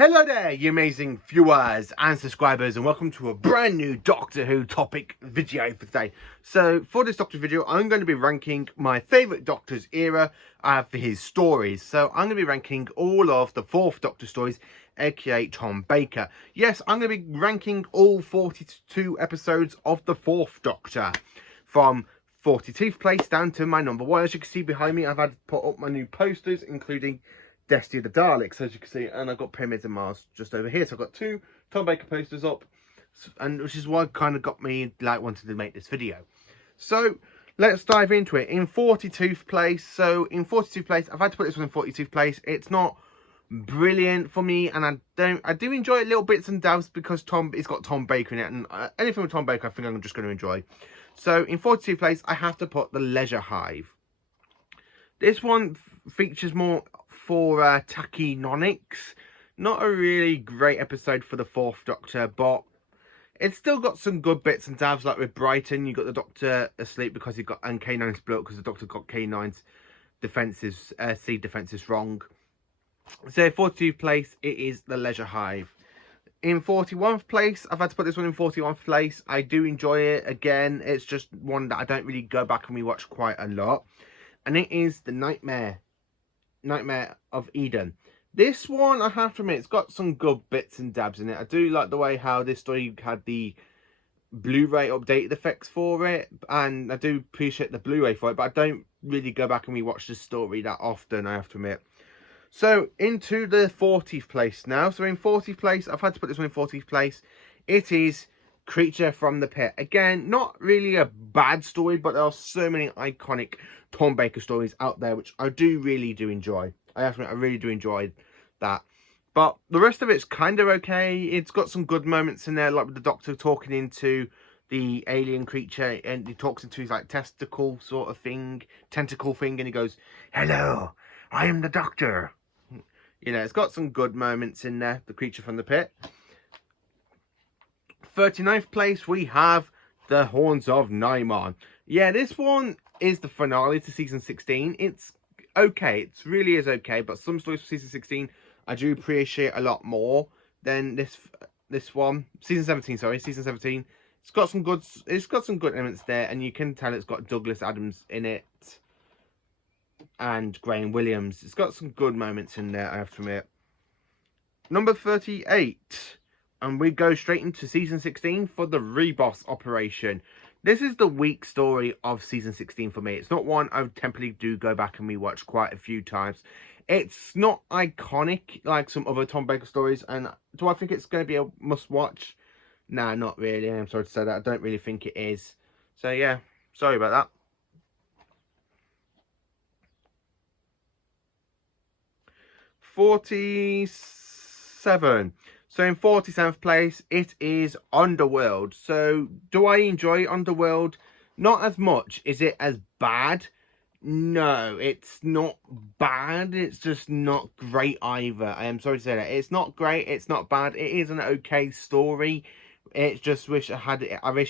Hello there, you amazing viewers and subscribers, and welcome to a brand new Doctor Who topic video for today. So, for this Doctor video, I'm going to be ranking my favourite Doctor's era for his stories. So, I'm going to be ranking all of the 4th Doctor stories, aka Tom Baker. Yes, I'm going to be ranking all 42 episodes of the 4th Doctor, from 42th place down to my number 1. As you can see behind me, I've had to put up my new posters, including Destiny of the Daleks, as you can see, and I've got Pyramids of Mars just over here. So I've got 2 Tom Baker posters up, and which is what kind of got me wanted to make this video. So let's dive into it. In 42th place, I've had to put this one in 42th place. It's not brilliant for me, and I do enjoy it little bits and dabs because it's got Tom Baker in it, and anything with Tom Baker I think I'm just going to enjoy. So in 42th place, I have to put the Leisure Hive. This one features more for tachyonics. Not a really great episode for the 4th Doctor, but it's still got some good bits and dabs, like with Brighton. You got the Doctor asleep because he got, and K9 split because the Doctor got K9's defenses, seed defenses wrong. So 42th place, it is the Leisure Hive. In 41st place, I've had to put this one in 41st place. I do enjoy it. Again, it's just one that I don't really go back and rewatch quite a lot. And it is the Nightmare of Eden. This one, I have to admit, it's got some good bits and dabs in it. I do like the way how this story had the Blu-ray updated effects for it, and I do appreciate the Blu-ray for it, but I don't really go back and rewatch the story that often, I have to admit. So, into the 40th place now. So, in 40th place, I've had to put this one in 40th place. It is Creature from the Pit. Again, not really a bad story, but there are so many iconic Tom Baker stories out there, which I really do enjoy. I have to admit, I really do enjoy that. But the rest of it's kind of okay. It's got some good moments in there, like with the Doctor talking into the alien creature, and he talks into his like tentacle thing, and he goes, "Hello, I am the Doctor." You know, it's got some good moments in there, the Creature from the Pit. 39th place, we have the Horns of Neymar. Yeah, this one is the finale to season 16. It's okay. It really is okay. But some stories for season 16, I do appreciate a lot more than this one. Season 17, sorry. Season 17. It's got some good elements there. And you can tell it's got Douglas Adams in it. And Graham Williams. It's got some good moments in there, I have to admit. Number 38. And we go straight into season 16 for the Reboss operation. This is the weak story of season 16 for me. It's not one I would temporarily do go back and rewatch quite a few times. It's not iconic like some other Tom Baker stories. And do I think it's going to be a must-watch? Nah, not really. I'm sorry to say that. I don't really think it is. So, yeah. Sorry about that. 47. So in 47th place, it is Underworld. So do I enjoy Underworld? Not as much. Is it as bad? No, it's not bad. It's just not great either. I am sorry to say that. It's not great. It's not bad. It is an okay story. It's just I wish it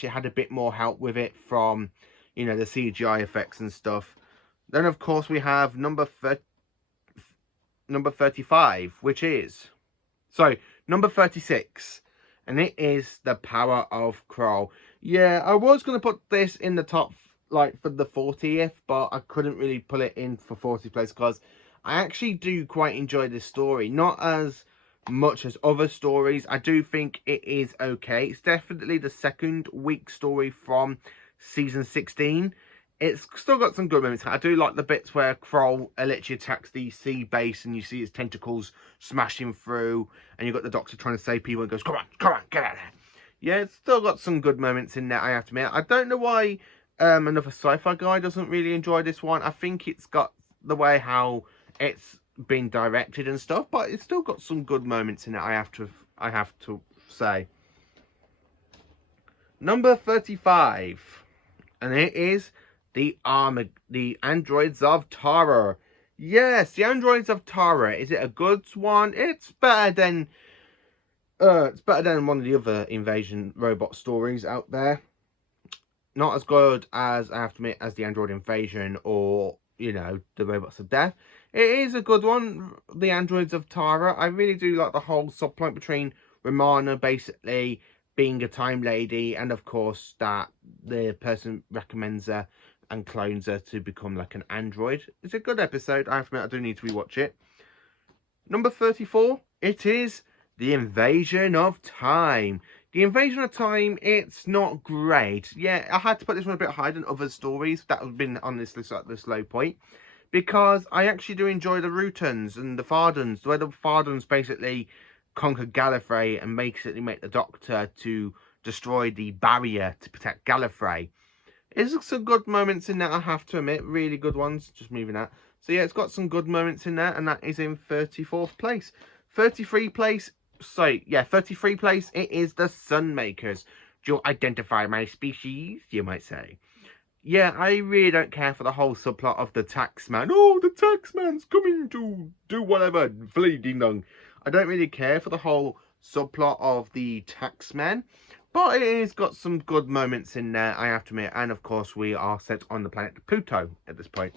had a bit more help with it from, you know, the CGI effects and stuff. Then of course we have number 35, which is, sorry, number 36, and it is The Power of Kroll. Yeah, I was going to put this in the top, like, for the 40th, but I couldn't really put it in for 40th place because I actually do quite enjoy this story. Not as much as other stories. I do think it is okay. It's definitely the second weak story from season 16. It's still got some good moments. I do like the bits where Kroll literally attacks the sea base and you see his tentacles smashing through, and you've got the Doctor trying to save people and goes, come on, get out of there. Yeah, it's still got some good moments in there, I have to admit. I don't know why another sci-fi guy doesn't really enjoy this one. I think it's got the way how it's been directed and stuff, but it's still got some good moments in it, I have to say. Number 35, and it is the Androids of Terror. Yes, the Androids of Terror. Is it a good one? It's better than one of the other invasion robot stories out there. Not as good as, I have to admit, as the Android Invasion or, you know, the Robots of Death. It is a good one, The Androids of Tara. I really do like the whole subplot between Romana basically being a time lady, and of course that the person recommends her and clones her to become like an android. It's a good episode. I have to admit, I do need to rewatch it. Number 34, it is The Invasion of Time. The Invasion of Time, it's not great. Yeah, I had to put this one a bit higher than other stories that have been on this list at this low point, because I actually do enjoy the Rutans and the Fardans, where the Fardans basically conquer Gallifrey and basically make the Doctor to destroy the barrier to protect Gallifrey. There's some good moments in there, I have to admit, really good ones. Just moving that. So yeah, it's got some good moments in there, and that is in 34th place. 33 place, so yeah, 33 place, it is the Sunmakers. Do you identify my species, you might say? Yeah, I really don't care for the whole subplot of the taxman. Oh, the taxman's coming to do whatever, flee ding dong. I don't really care for the whole subplot of the taxman, but it has got some good moments in there, I have to admit. And of course, we are set on the planet Pluto at this point.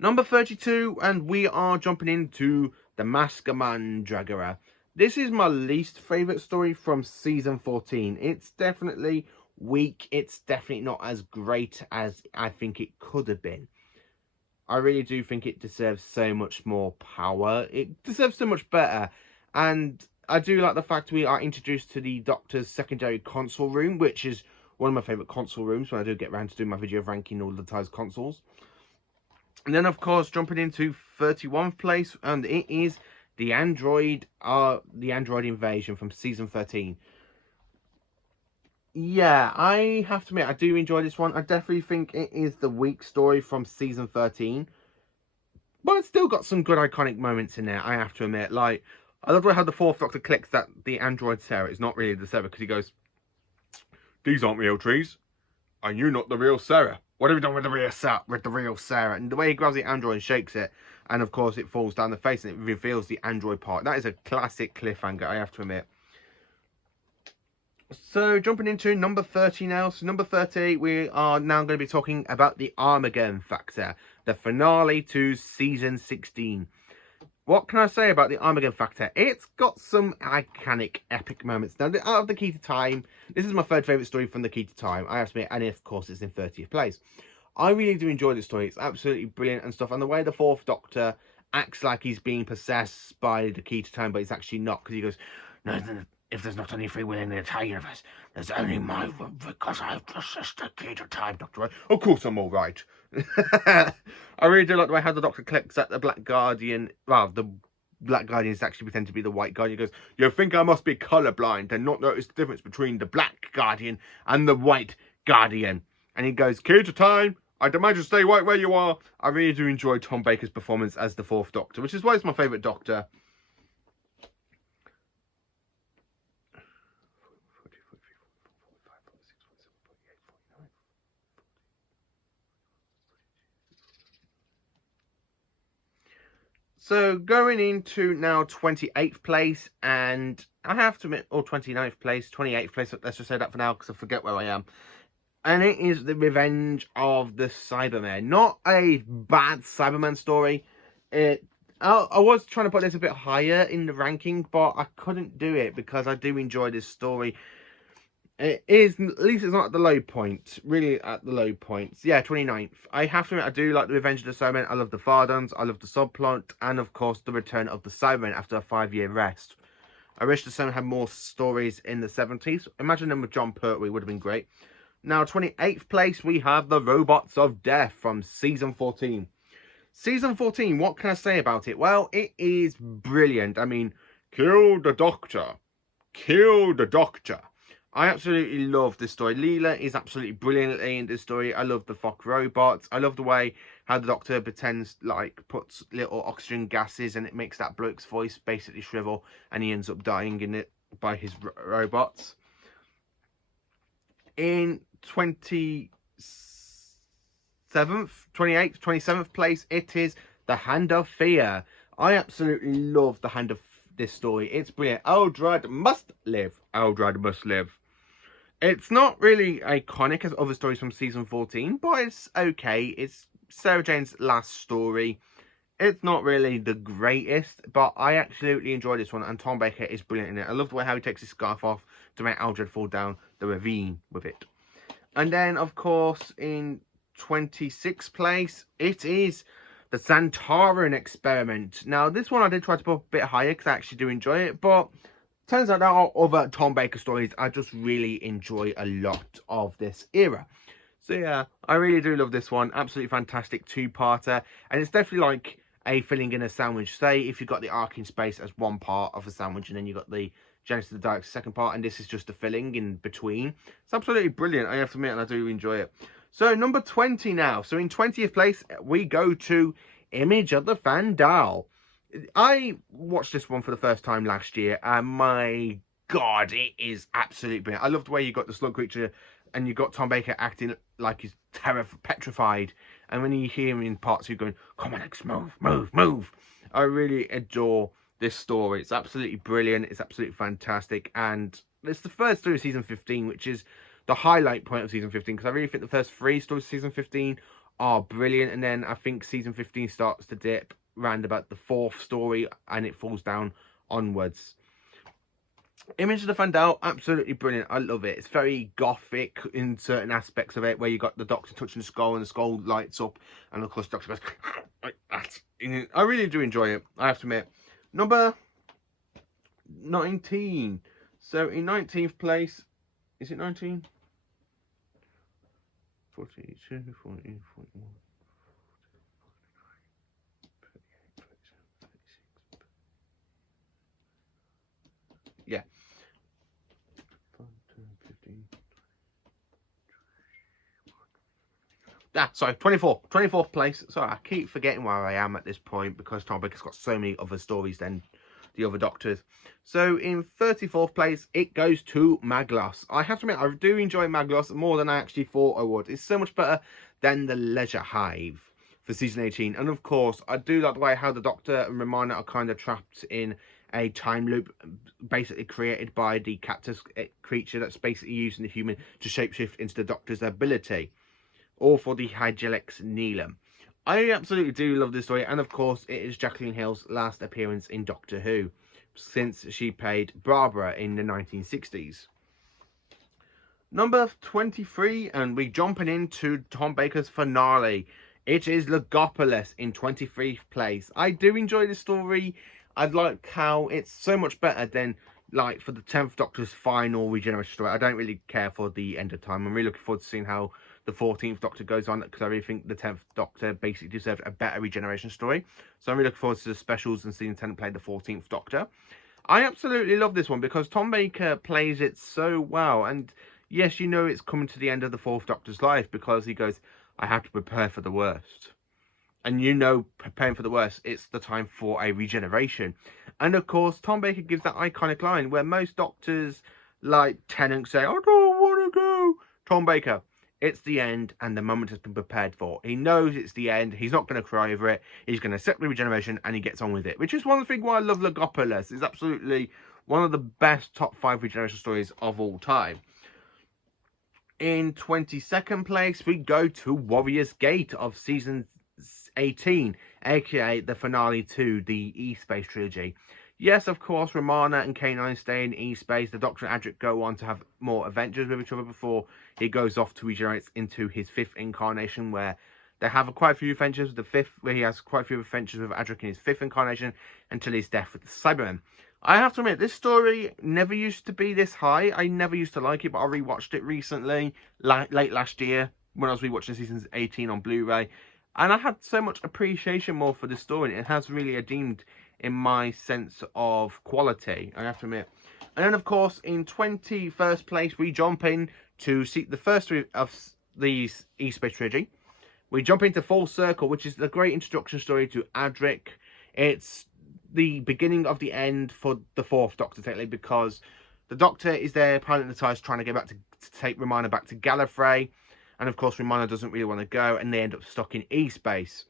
Number 32, and we are jumping into the Mastermind Dragera. This is my least favourite story from season 14. It's definitely weak. It's definitely not as great as I think it could have been. I really do think it deserves so much more power. It deserves so much better. And I do like the fact we are introduced to the Doctor's secondary console room, which is one of my favourite console rooms when I do get around to doing my video of ranking all the TIE's consoles. And then, of course, jumping into 31st place, and it is the Android Invasion from season 13. Yeah, I have to admit, I do enjoy this one. I definitely think it is the weak story from season 13. But it's still got some good iconic moments in there, I have to admit. Like, I love how the fourth Doctor clicks that the android Sarah is not really the Sarah, because he goes, "These aren't real trees. And you're not the real Sarah. What have you done with the real Sarah?" And the way he grabs the android and shakes it, and of course it falls down the face and it reveals the android part. That is a classic cliffhanger, I have to admit. So jumping into number 30 now. So number 30, we are now going to be talking about the Armageddon Factor, the finale to season 16. What can I say about the Armageddon Factor? It's got some iconic, epic moments. Now, out of the Key to Time, this is my third favourite story from the Key to Time, I have to admit, and of course it's in 30th place. I really do enjoy this story. It's absolutely brilliant and stuff. And the way the fourth Doctor acts like he's being possessed by the Key to Time, but he's actually not, because he goes, "No, if there's not any free will in the entire universe, there's only my will, because I've possessed the Key to Time, Doctor." Of course I'm all right. I really do like the way how the Doctor clicks at the Black Guardian. Well, the Black Guardians actually pretend to be the White Guardian. He goes, "You think I must be colourblind and not notice the difference between the Black Guardian and the White Guardian?" And he goes, "Key to Time, I demand you stay right where you are." I really do enjoy Tom Baker's performance as the fourth Doctor, which is why it's my favourite Doctor. So going into now 28th place, and I have to admit, or 29th place, 28th place, let's just say that for now because I forget where I am. And it is The Revenge of the Cybermen. Not a bad Cyberman story. I was trying to put this a bit higher in the ranking, but I couldn't do it because I do enjoy this story. It is, at least it's not at the low point. Really at the low points. Yeah, 29th. I have to admit, I do like The Revenge of the Cybermen. I love the Fardans. I love the subplot. And of course, the return of the Cybermen after a 5-year rest. I wish the Cybermen had more stories in the 70s. Imagine them with John Pertwee, would have been great. Now, 28th place, we have the Robots of Death from season 14. Season 14, what can I say about it? Well, it is brilliant. I mean, kill the Doctor. Kill the Doctor. I absolutely love this story. Leela is absolutely brilliantly in this story. I love the Fock robots. I love the way how the Doctor pretends, like, puts little oxygen gases and it makes that bloke's voice basically shrivel and he ends up dying in it by his robots. In 27th, 28th, 27th place, it is The Hand of Fear. I absolutely love the hand of this story. It's brilliant. Eldrad must live. Eldrad must live. It's not really iconic as other stories from season 14, but it's okay. It's Sarah Jane's last story. It's not really the greatest, but I absolutely enjoy this one, and Tom Baker is brilliant in it. I love the way how he takes his scarf off to make Aldred fall down the ravine with it. And then, of course, in 26th place, it is the Santaren Experiment. Now, this one I did try to put a bit higher because I actually do enjoy it, but turns out there are other Tom Baker stories I just really enjoy a lot of this era. So yeah, I really do love this one. Absolutely fantastic two-parter, and it's definitely like a filling in a sandwich. Say if you've got the arc in space as one part of a sandwich, and then you've got the Genesis of the Daleks second part, and this is just a filling in between. It's absolutely brilliant, I have to admit, and I do enjoy it. So number 20 now. So in 20th place, we go to Image of the Fandal. I watched this one for the first time last year, and my God, it is absolutely brilliant. I love the way you got the slug creature, and you got Tom Baker acting like he's petrified. And when you hear him in parts, you're going, "Come on, X, move, move, move." I really adore this story. It's absolutely brilliant. It's absolutely fantastic. And it's the first story of season 15, which is the highlight point of season 15. Because I really think the first 3 stories of season 15 are brilliant. And then I think season 15 starts to dip round about the 4th story, and it falls down onwards. Image of the Fandal, absolutely brilliant. I love it. It's very gothic in certain aspects of it, where you got the Doctor touching the skull and the skull lights up, and of course the Doctor goes like that. I really do enjoy it, I have to admit. Number 19. So in 19th place, is it 19? 42, 40, 41. Yeah. 15. Sorry, 24th place. Sorry, I keep forgetting where I am at this point because Tom Baker's got so many other stories than the other Doctors. So in 34th place, it goes to Maglas. I have to admit, I do enjoy Maglas more than I actually thought I would. It's so much better than the Leisure Hive for season 18. And of course, I do like the way how the Doctor and Romana are kind of trapped in a time loop basically created by the Cactus creature that's basically using the human to shapeshift into the Doctor's ability, or for the Hygelix Neelam. I absolutely do love this story, and of course it is Jacqueline Hill's last appearance in Doctor Who, since she played Barbara in the 1960s. Number 23, and we're jumping into Tom Baker's finale. It is Logopolis in 23rd place. I do enjoy the story. I like how it's so much better than, like, for the 10th Doctor's final regeneration story. I don't really care for the end of time. I'm really looking forward to seeing how the 14th Doctor goes on, because I really think the 10th Doctor basically deserved a better regeneration story. So I'm really looking forward to the specials and seeing Tennant play the 14th Doctor. I absolutely love this one because Tom Baker plays it so well. And yes, you know it's coming to the end of the 4th Doctor's life, because he goes, "I have to prepare for the worst." And you know, preparing for the worst, it's the time for a regeneration. And of course, Tom Baker gives that iconic line where most Doctors, like Tennant, say, "I don't want to go." Tom Baker, it's the end, and the moment has been prepared for. He knows it's the end. He's not going to cry over it. He's going to accept the regeneration, and he gets on with it. Which is one of the things why I love Logopolis. It's absolutely one of the best top 5 regeneration stories of all time. In 22nd place, we go to Warrior's Gate of season 18, aka the finale to the E-Space trilogy. Yes, of course, Romana and K9 stay in E-Space. The Doctor and Adric go on to have more adventures with each other before he goes off to regenerate into his 5th incarnation, where they have quite a few adventures with the 5th, where he has quite a few adventures with Adric in his 5th incarnation until his death with the Cyberman. I have to admit, this story never used to be this high. I never used to like it, but I rewatched it recently, late last year, when I was rewatching season 18 on Blu-ray. And I had so much appreciation more for the story, and it has really redeemed in my sense of quality, I have to admit. And then, of course, in 21st place, we jump in to see the first of these E-Space trilogy. We jump into Full Circle, which is the great introduction story to Adric. It's the beginning of the end for the 4th Doctor, technically, because the Doctor is there, piloting the TIEs, trying to get back to take Romana back to Gallifrey. And of course, Romana doesn't really want to go, and they end up stuck in E-Space.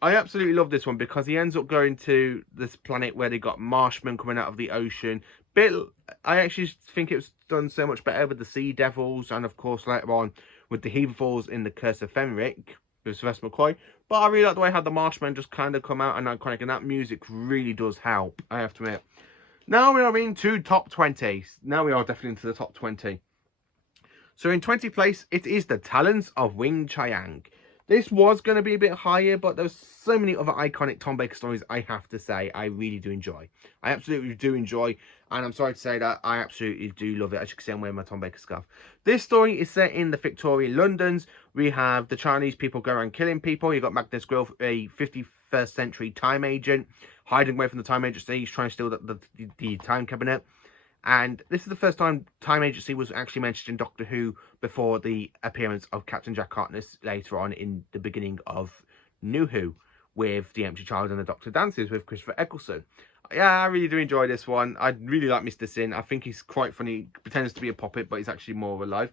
I absolutely love this one because he ends up going to this planet where they got marshmen coming out of the ocean. I actually think it was done so much better with the Sea Devils, and of course later on with the Heaverfalls in the Curse of Fenric. with Sylvester McCoy. But I really like the way how the Mastermind just kind of come out and iconic, and that music really does help, I have to admit. Now we are into top 20. Now we are definitely into the top 20. So in 20th place, it is The Talons of Wing Chiang. This was going to be a bit higher, but there's so many other iconic Tom Baker stories, I have to say, I really do enjoy. I absolutely do enjoy, and I'm sorry to say that, I absolutely do love it. As you can see, I'm wearing my Tom Baker scarf. This story is set in the Victorian Londons. We have the Chinese people go around killing people. You've got Maglas, a 51st century time agent, hiding away from the time agency. He's trying to steal the time cabinet. And this is the first time Time Agency was actually mentioned in Doctor Who before the appearance of Captain Jack Harkness later on in the beginning of New Who with The Empty Child and the Doctor Dances with Christopher Eccleston. Yeah, I really do enjoy this one. I really like Mr. Sin. I think he's quite funny. He pretends to be a puppet, but he's actually more alive.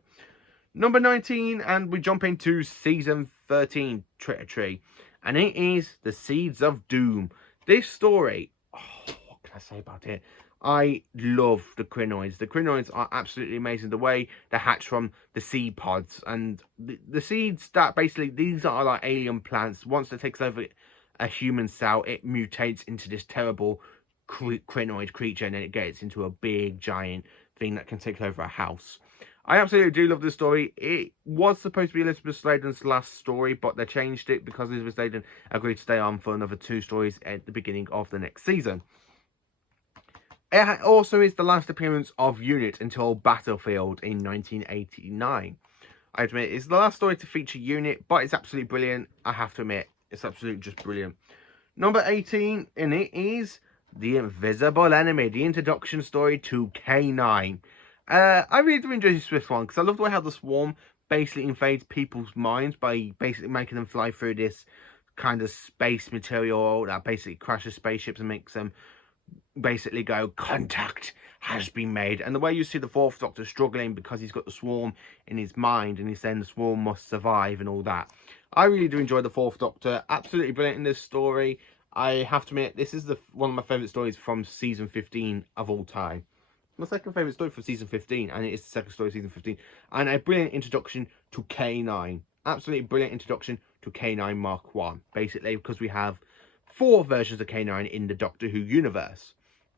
Number 19, and we jump into season 13 territory. And it is The Seeds of Doom. This story, what can I say about it? I love the crinoids. The crinoids are absolutely amazing. The way they hatch from the seed pods. And the seeds that basically, these are like alien plants. Once it takes over a human cell, it mutates into this terrible crinoid creature. And then it gets into a big, giant thing that can take over a house. I absolutely do love this story. It was supposed to be Elizabeth Sladen's last story, but they changed it because Elizabeth Sladen agreed to stay on for another 2 stories at the beginning of the next season. It also is the last appearance of Unit until Battlefield in 1989. I admit, it's the last story to feature Unit, but it's absolutely brilliant. I have to admit, it's absolutely just brilliant. Number 18, and it is The Invisible Enemy, the introduction story to K9. I really do enjoy this one, because I love the way how the Swarm basically invades people's minds by basically making them fly through this kind of space material that basically crashes spaceships and makes them basically go, contact has been made. And the way you see the 4th Doctor struggling because he's got the Swarm in his mind and he's saying the Swarm must survive and all that. I really do enjoy the 4th Doctor. Absolutely brilliant in this story. I have to admit, this is one of my favourite stories from season 15 of all time. My second favourite story from season 15, and it is the second story of season 15. And a brilliant introduction to K9. Absolutely brilliant introduction to K9 Mark 1. Basically, because we have 4 versions of K9 in the Doctor Who universe.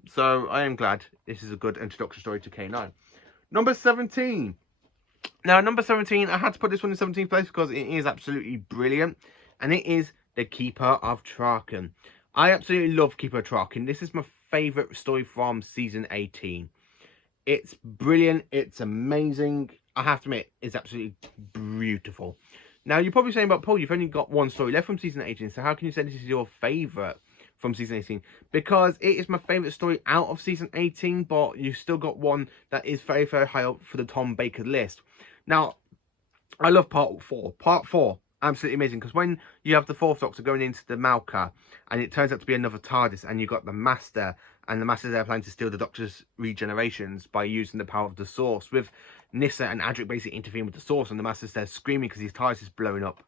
So I am glad this is a good introduction story to K9. Number 17. Now, number 17, I had to put this one in 17th place because it is absolutely brilliant. And it is The Keeper of Traken. I absolutely love Keeper of Traken. This is my favourite story from season 18. It's brilliant. It's amazing. I have to admit, it's absolutely beautiful. Now, you're probably saying, but Paul, you've only got 1 story left from season 18, so how can you say this is your favourite from season 18? Because it is my favourite story out of season 18, but you've still got one that is very, very high up for the Tom Baker list. Now, I love part 4. Part 4, absolutely amazing, because when you have the 4th Doctor going into the Malka, and it turns out to be another TARDIS, and you've got the Master, and the Master's there planning to steal the Doctor's regenerations by using the power of the Source, with Nyssa and Adric basically interfering with the Source, and the Master's there screaming because his TARDIS is blowing up.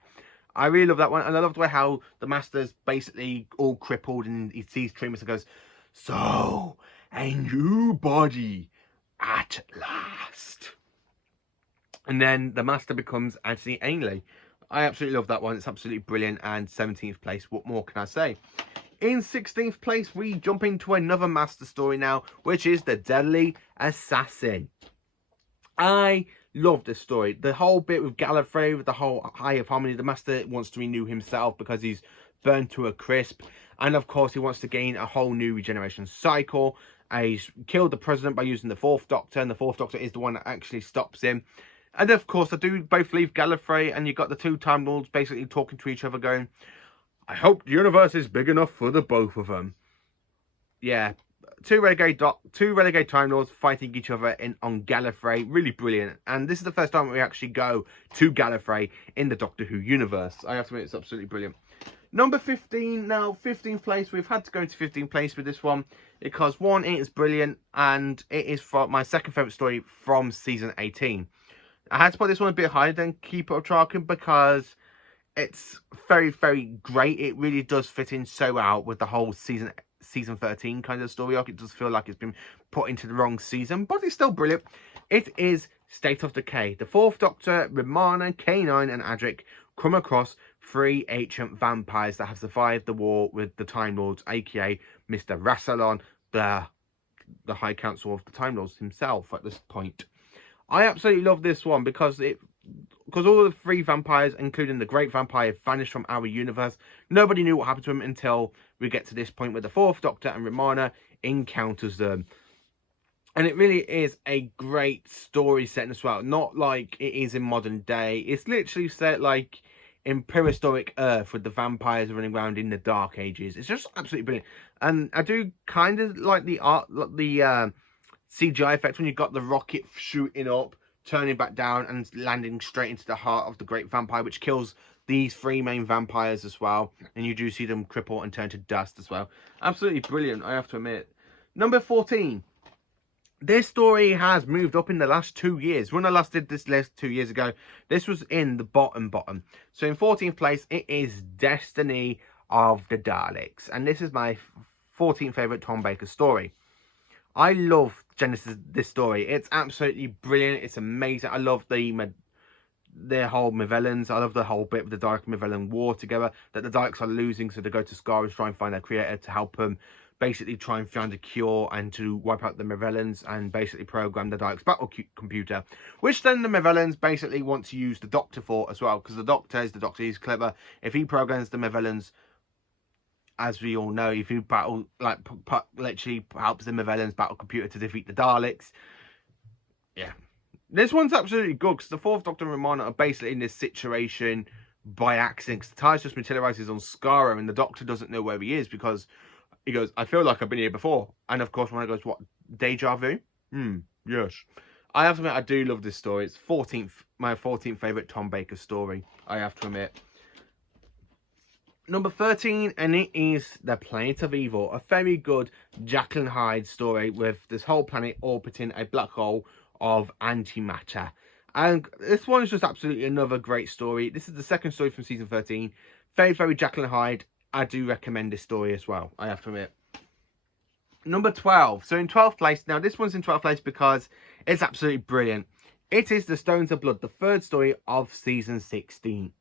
I really love that one, and I love the way how the Master's basically all crippled, and he sees Tremas and goes, "So, a new body at last." And then the Master becomes Anthony Ainley. I absolutely love that one. It's absolutely brilliant, and 17th place. What more can I say? In 16th place, we jump into another Master story now, which is The Deadly Assassin. I love this story. The whole bit with Gallifrey, with the whole Eye of Harmony, the Master wants to renew himself because he's burned to a crisp. And of course, he wants to gain a whole new regeneration cycle. He's killed the President by using the 4th Doctor, and the 4th Doctor is the one that actually stops him. And of course, they do both leave Gallifrey, and you've got the 2 Time Lords basically talking to each other going, "I hope the universe is big enough for the both of them." Yeah, two renegade Time Lords fighting each other on Gallifrey. Really brilliant. And this is the first time we actually go to Gallifrey in the Doctor Who universe. I have to admit, it's absolutely brilliant. Number 15. Now, 15th place. We've had to go into 15th place with this one because, one, it is brilliant, and it is for my second favourite story from season 18. I had to put this one a bit higher than Keeper of Traken because it's very, very great. It really does fit in so well with the whole season 13 kind of story arc. It does feel like it's been put into the wrong season, but it's still brilliant. It is State of Decay. The 4th Doctor, Romana, K9 and Adric come across 3 ancient vampires that have survived the war with the Time Lords, aka Mr. Rassilon, the High Council of the Time Lords himself at this point. I absolutely love this one because all of the 3 vampires, including the Great Vampire, vanished from our universe. Nobody knew what happened to them until we get to this point where the 4th Doctor and Romana encounters them. And it really is a great story setting as well. Not like it is in modern day. It's literally set like in prehistoric Earth with the vampires running around in the Dark Ages. It's just absolutely brilliant. And I do kind of like the art, the CGI effect when you've got the rocket shooting up, turning back down and landing straight into the heart of the Great Vampire, which kills these 3 main vampires as well. And you do see them cripple and turn to dust as well. Absolutely brilliant, I have to admit. Number 14. This story has moved up in the last 2 years. When I last did this list 2 years ago, this was in the bottom. So in 14th place, it is Destiny of the Daleks. And this is my 14th favourite Tom Baker story. I love this story. It's absolutely brilliant. It's amazing. I love the whole Mavellans. I love the whole bit with the Dalek Mavellan war together. That the Daleks are losing, so they go to Skara to try and find their creator to help them basically try and find a cure and to wipe out the Mavellans and basically program the Daleks battle computer, which then the Mavellans basically want to use the Doctor for as well, because the Doctor, he's clever. If he programs the Mavellans, as we all know, if he literally helps the Mavellans battle computer to defeat the Daleks, yeah. This one's absolutely good because the 4th Doctor and Romana are basically in this situation by accident. The TARDIS just materializes on Skara and the Doctor doesn't know where he is because he goes, I feel like I've been here before. And of course, Romana goes, what, deja vu? Yes. I have to admit, I do love this story. It's my 14th favourite Tom Baker story, I have to admit. Number 13, and it is The Planet of Evil, a very good Jekyll and Hyde story with this whole planet orbiting a black hole of antimatter. And this one is just absolutely another great story. This is the 2nd story from season 13. Very, very Jekyll and Hyde. I do recommend this story as well, I have to admit. Number 12. So in 12th place, now this one's in 12th place because it's absolutely brilliant. It is The Stones of Blood, the 3rd story of season 16.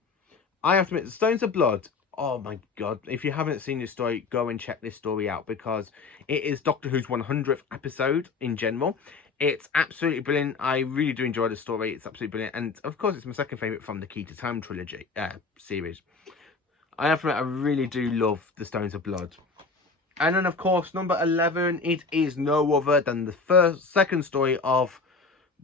I have to admit, The Stones of Blood, oh my god, if you haven't seen this story, go and check this story out because it is Doctor Who's 100th episode in general. It's absolutely brilliant. I really do enjoy the story. It's absolutely brilliant. And of course, it's my 2nd favourite from the Key to Time trilogy series. I have to admit, I really do love The Stones of Blood. And then, of course, number 11, it is no other than the 2nd story of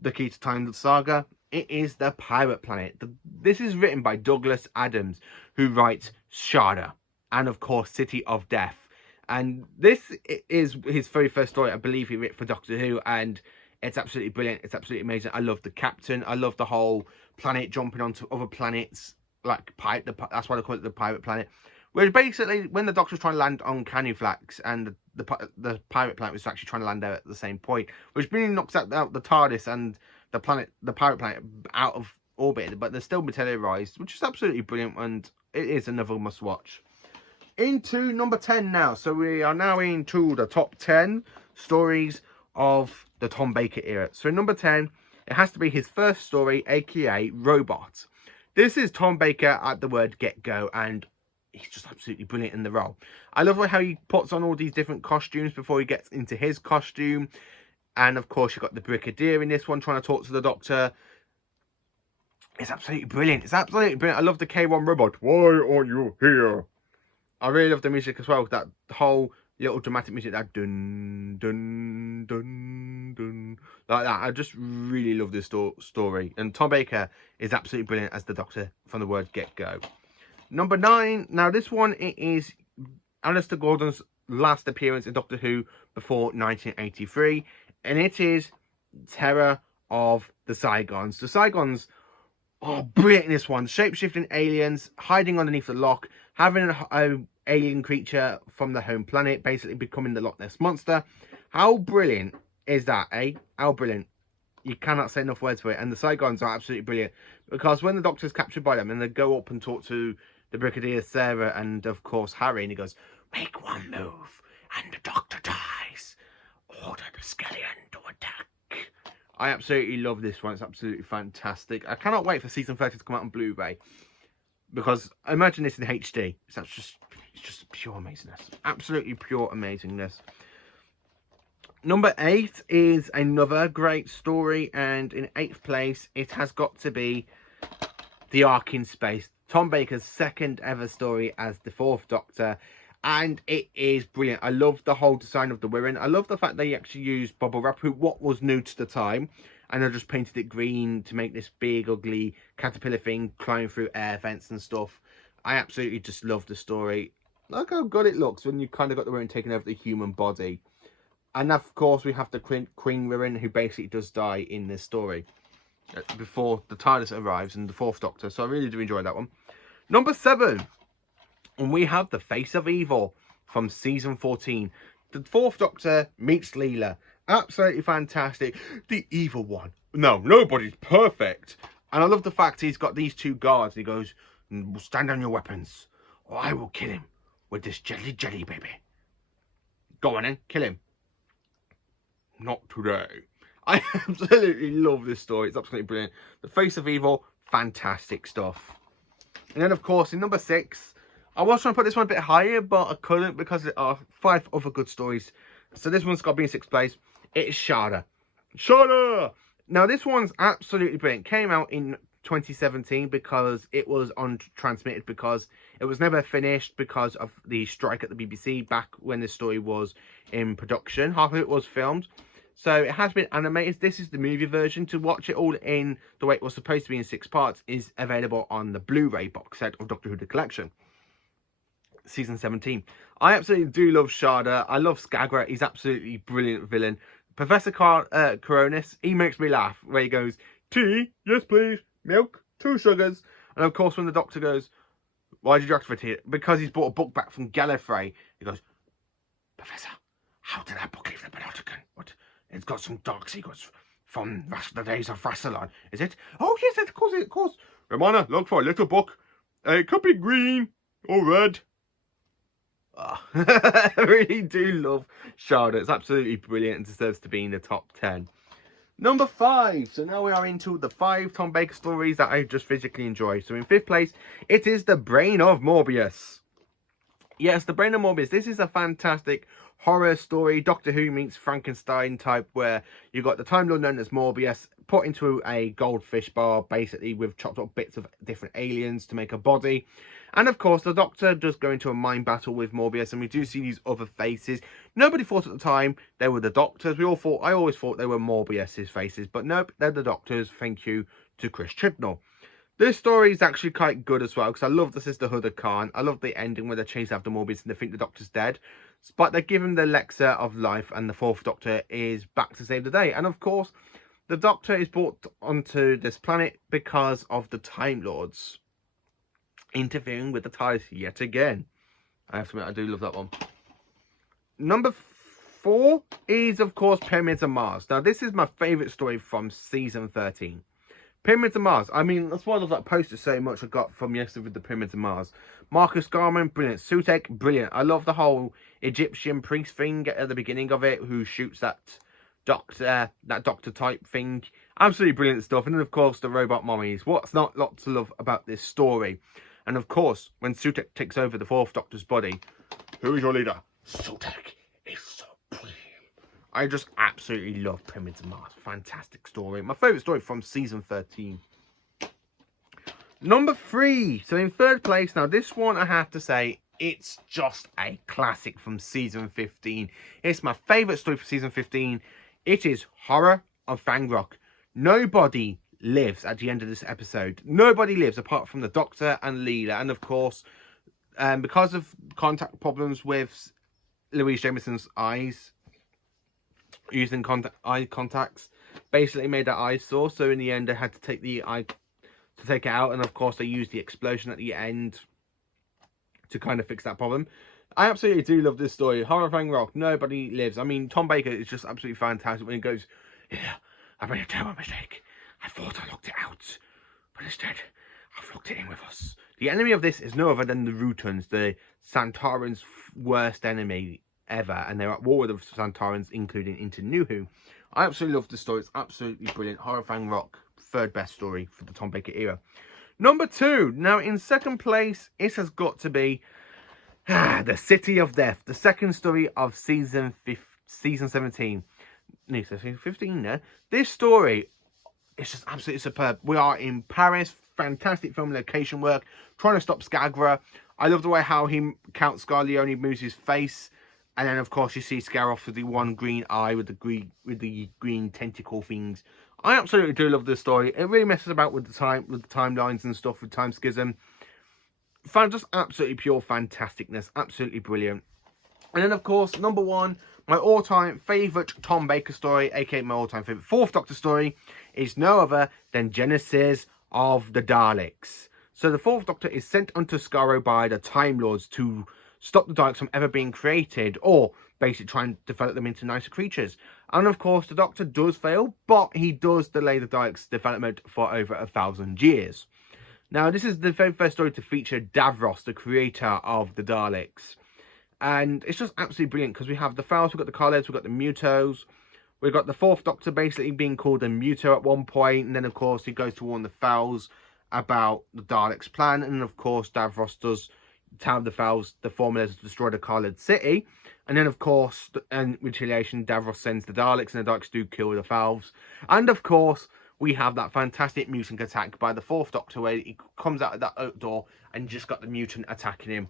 the Key to Time saga. It is The Pirate Planet. This is written by Douglas Adams, who writes Sharda and, of course, City of Death. And this is his very first story, I believe he wrote for Doctor Who, and it's absolutely brilliant. It's absolutely amazing. I love the captain. I love the whole planet jumping onto other planets. Like that's why they call it the Pirate Planet. Whereas basically, when the Doctor's trying to land on Canuflax and the Pirate Planet was actually trying to land there at the same point, which really knocks out the TARDIS and the Pirate Planet out of orbit, but they're still materialized, which is absolutely brilliant, and it is another must-watch. Into number 10 now. So we are now into the top 10 stories of the Tom Baker era. So number 10, it has to be his first story, aka Robot. This is Tom Baker at the word get-go, and he's just absolutely brilliant in the role. I love how he puts on all these different costumes before he gets into his costume. And of course, you've got the Brigadier in this one trying to talk to the Doctor. It's absolutely brilliant. It's absolutely brilliant. I love the K1 robot. Why are you here? I really love the music as well. That whole little dramatic music, that dun, dun, dun, dun, like that. I just really love this story. And Tom Baker is absolutely brilliant as the Doctor from the word get-go. Number 9. Now, this one, it is Alistair Gordon's last appearance in Doctor Who before 1983. And it is Terror of the Saigons. The Saigons are brilliant in this one. Shape-shifting aliens, hiding underneath the lock, having an alien creature from the home planet, basically becoming the Loch Ness Monster. How brilliant is that, eh? How brilliant. You cannot say enough words for it. And the Saigons are absolutely brilliant. Because when the Doctor's captured by them and they go up and talk to the Brigadier, Sarah, and of course Harry, and he goes, make one move and the Doctor dies. Order the Skeleton to attack. I absolutely love this one. It's absolutely fantastic. I cannot wait for season 30 to come out on Blu-ray. because imagine this in HD. So it's just pure amazingness. Absolutely pure amazingness. Number 8 is another great story, and in 8th place, it has got to be The Ark in Space. Tom Baker's second ever story as the 4th Doctor, and it is brilliant. I love the whole design of the Wirren. I love the fact they actually used bubble wrap, what was new to the time, and I just painted it green to make this big, ugly caterpillar thing climbing through air vents and stuff. I absolutely just love the story. Look how good it looks when you kind of got the Wirren taking over the human body. And of course, we have the Queen Wirren, who basically does die in this story before the TARDIS arrives and the 4th Doctor. So I really do enjoy that one. Number 7, and we have the Face of Evil from season 14. The 4th Doctor meets Leela. Absolutely fantastic. The evil one. No, nobody's perfect. And I love the fact he's got these 2 guards. And he goes, stand on your weapons, or I will kill him with this jelly baby. Go on then, kill him. Not today. I absolutely love this story. It's absolutely brilliant. The Face of Evil, fantastic stuff. And then, of course, in number 6, I was trying to put this one a bit higher, but I couldn't because there are 5 other good stories. So this one's got to be in 6th place. It is Sharda. Sharda! Now, this one's absolutely brilliant. Came out in 2017 because it was untransmitted, because it was never finished because of the strike at the BBC back when this story was in production. Half of it was filmed. So it has been animated. This is the movie version. To watch it all in the way it was supposed to be in 6 parts is available on the Blu-ray box set of Doctor Who The Collection. Season 17. I absolutely do love Sharda. I love Skagra. He's absolutely brilliant villain. Professor Coronis, he makes me laugh. Where he goes, tea? Yes, please. Milk? 2 sugars. And of course, when the Doctor goes, why did you ask for tea? Because he's brought a book back from Gallifrey. He goes, Professor, how did that book leave the Panopticon? What? It's got some dark secrets from the days of Rassilon, is it? Oh, yes, of course, of course. Ramona, look for a little book. It could be green or red. Oh, I really do love Sharda. It's absolutely brilliant and deserves to be in the top 10. Number 5. So now we are into the 5 Tom Baker stories that I just physically enjoy. So in 5th place, it is The Brain of Morbius. Yes, The Brain of Morbius. This is a fantastic horror story, Doctor Who meets Frankenstein type, where you got the Time Lord known as Morbius put into a goldfish bar, basically with chopped up bits of different aliens to make a body. And of course, the Doctor does go into a mind battle with Morbius, and we do see these other faces. Nobody thought at the time they were the Doctors. I always thought they were Morbius's faces, but nope, they're the Doctors. Thank you to Chris Chibnall. This story is actually quite good as well, because I love the Sisterhood of Khan. I love the ending where they chase after Morbius and they think the Doctor's dead. But they give him the elixir of life, and the 4th Doctor is back to save the day. And of course, the Doctor is brought onto this planet because of the Time Lords interfering with the TARDIS yet again. I have to admit, I do love that one. Number 4 is, of course, Pyramids of Mars. Now, this is my favourite story from season 13. Pyramids of Mars. I mean, that's why I love that poster so much I got from yesterday with the Pyramids of Mars. Marcus Garman, brilliant. Sutek, brilliant. I love the whole Egyptian priest thing at the beginning of it, who shoots that doctor type thing. Absolutely brilliant stuff. And then, of course, the robot mummies. What's not to love about this story? And, of course, when Sutek takes over the 4th Doctor's body, who is your leader? Sutek is supreme. I just absolutely love Pyramids of Mars. Fantastic story. My favourite story from season 13. Number 3. So in 3rd place, now this one I have to say, it's just a classic from season 15. It's my favourite story for season 15. It is Horror of Fang Rock. Nobody lives at the end of this episode. Nobody lives apart from the Doctor and Leela. And of course, because of contact problems with Louise Jameson's eyes, using eye contacts basically made her eyes sore. So in the end, they had to take the eye to take it out, and of course they used the explosion at the end to kind of fix that problem. I absolutely do love this story. Horror of Fang Rock. Nobody lives. I mean, Tom Baker is just absolutely fantastic when he goes, yeah, I made a terrible mistake. I thought I locked it out, but instead I've locked it in with us. The enemy of this is no other than the Rutons, the Santaren's worst enemy ever, and they're at war with the Santarens, including into New Who. I absolutely love the story. It's absolutely brilliant. Horror of Fang Rock, 3rd best story for the Tom Baker era. Number 2. Now, in second place, it has got to be The City of Death, the second story of season 17. No, season 15 now. This story is just absolutely superb. We are in Paris, fantastic film location work, trying to stop Skagra. I love the way how Count Scarleone moves his face. And then, of course, you see Scaroff with the one green eye with the green tentacle things. I absolutely do love this story. It really messes about with the timelines and stuff, with time schism. Just absolutely pure fantasticness, absolutely brilliant. And then, of course, number 1, my all-time favourite Tom Baker story, aka my all-time favourite 4th Doctor story, is no other than Genesis of the Daleks. So the 4th Doctor is sent onto Skaro by the Time Lords to stop the Daleks from ever being created, or basically try and develop them into nicer creatures. And of course, the Doctor does fail, but he does delay the Daleks' development for over 1,000 years. Now, this is the very first story to feature Davros, the creator of the Daleks. And it's just absolutely brilliant, because we have the Fowls, we've got the Colleds, we've got the Mutos. We've got the 4th Doctor basically being called a Muto at one point, and then of course he goes to warn the Fowls about the Daleks' plan, and of course Davros does tell the Fowls the formula to destroy the Khaled city, and then of course, in retaliation, Davros sends the Daleks, and the Daleks do kill the Fowls, and of course we have that fantastic mutant attack by the 4th Doctor where he comes out of that oak door and just got the mutant attacking him.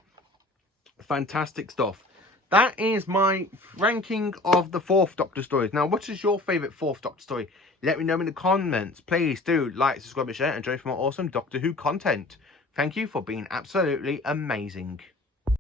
Fantastic stuff. That is my ranking of the 4th Doctor stories. Now, what is your favourite 4th Doctor story? Let me know in the comments. Please do like, subscribe, and share, and join for more awesome Doctor Who content. Thank you for being absolutely amazing.